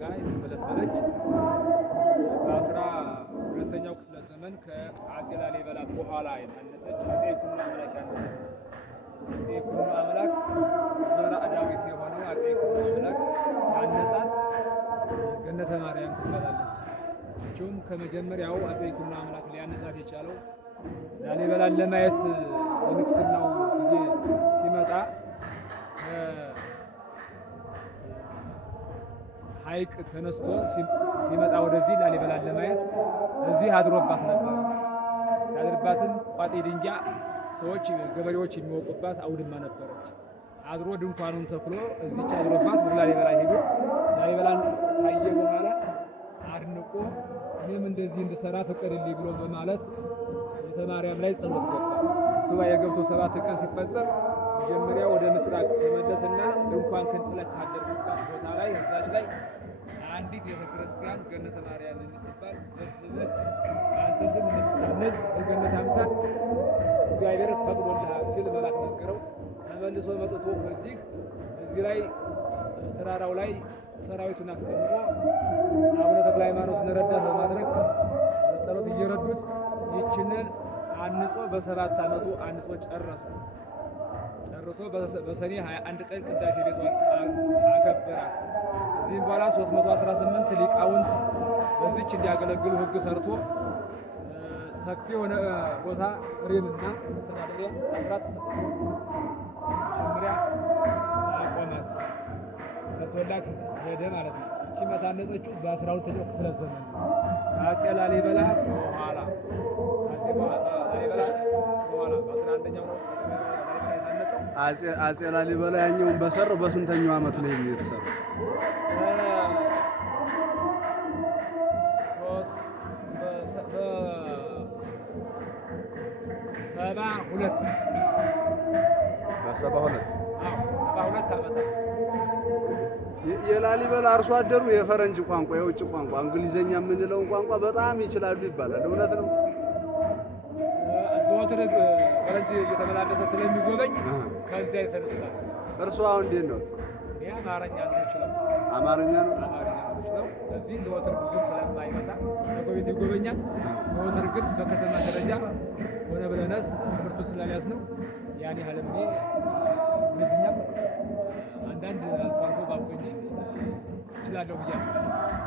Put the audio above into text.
ጋር የተፈለፈለች በ12ኛው ክፍለ ዘመን ከአፄ ላሊበላ በኋላ የታነጸች አፄ ይኩኖ አምላክ ያነጻት አፄ ይኩኖ አምላክ ዘርአ ዳዊት የሆነው አፄ ይኩኖ አምላክ ያነጻት ገነተ ማርያም ትባላለች። እቺውም ከመጀመሪያው አፄ ይኩኖ አምላክ ሊያነጻት የቻለው ላሊበላን ለማየት በንግስናው ጊዜ ሲመጣ ሐይቅ ተነስቶ ሲመጣ ወደዚህ ላሊበላን ለማየት እዚህ አድሮባት ነበር። ሲያድርባትን ቋጤ ድንጋይ ሰዎች ገበሬዎች የሚወቁባት አውድማ ነበረች። አድሮ ድንኳኑን ተክሎ እዚች አድሮባት ወደ ላሊበላ ሄዶ ላሊበላን ታየ በኋላ አድንቆ እኔም እንደዚህ እንድሰራ ፍቀድልኝ ብሎ በማለት ቤተ ማርያም ላይ ጸሎት ገባ። ሱባኤ ገብቶ 7 ቀን ሲፈጸም መጀመሪያ ወደ ምስራቅ ተመለሰና ድንኳን ከንጥለህ ካደርክባት ቦታ ላይ እዛች ላይ አንዲት ቤተክርስቲያን ገነተ ማርያም የምትባል በስምህ በአንተ ስም የምትታነጽ በገነት አምሳል እግዚአብሔር ፈቅዶልሃል ሲል መልአክ ነገረው። ተመልሶ መጥቶ እዚህ ላይ ተራራው ላይ ሰራዊቱን አስቀምጦ አቡነ ተክለ ሃይማኖትን ረዳት በማድረግ ጸሎት እየረዱት ይህችንን አንጾ በ7 ዓመቱ አንጾ ጨርሶ በሰኔ 21 ቀን ቅዳሴ ቤቷን አከበራት። እዚህም በኋላ 318 ሊቃውንት በዚች እንዲያገለግሉ ሕግ ሰርቶ ሰፊ የሆነ ቦታ ሬምና መተዳደሪያ አስራት መጀመሪያ አቆማት ሰርቶላት ሄደ ማለት ነው። እቺ መታነጸችው በ12ኛው ክፍለ ዘመን ከአፄ ላሊበላ በኋላ በ11ኛው ነው አፄ ላሊበላ ያኛውን በሰራው በስንተኛው ዓመት ላይ ነው የተሰራው? በ72 ዓመታት የላሊበላ አርሶ አደሩ የፈረንጅ ቋንቋ የውጭ ቋንቋ እንግሊዘኛ የምንለውን ቋንቋ በጣም ይችላሉ ይባላል። እውነት ነው? ዘወትር ፈረንጅ እየተመላለሰ ስለሚጎበኝ ከዚያ የተነሳ እርሱ አሁን እንዴት ነው? አማርኛ ነው የሚችለው። አማርኛ ነው የሚችለው። እዚህ ዘወትር ብዙም ስለማይመጣ ለጎቤት ይጎበኛል። ዘወትር ግን በከተማ ደረጃ ሆነ ብለነስ ትምህርቱን ስላልያዝነው ያን ያህል እኔ እንግሊዝኛ አንዳንድ አልፎ አልፎ ባውቅ እንጂ እችላለሁ ብያለሁ።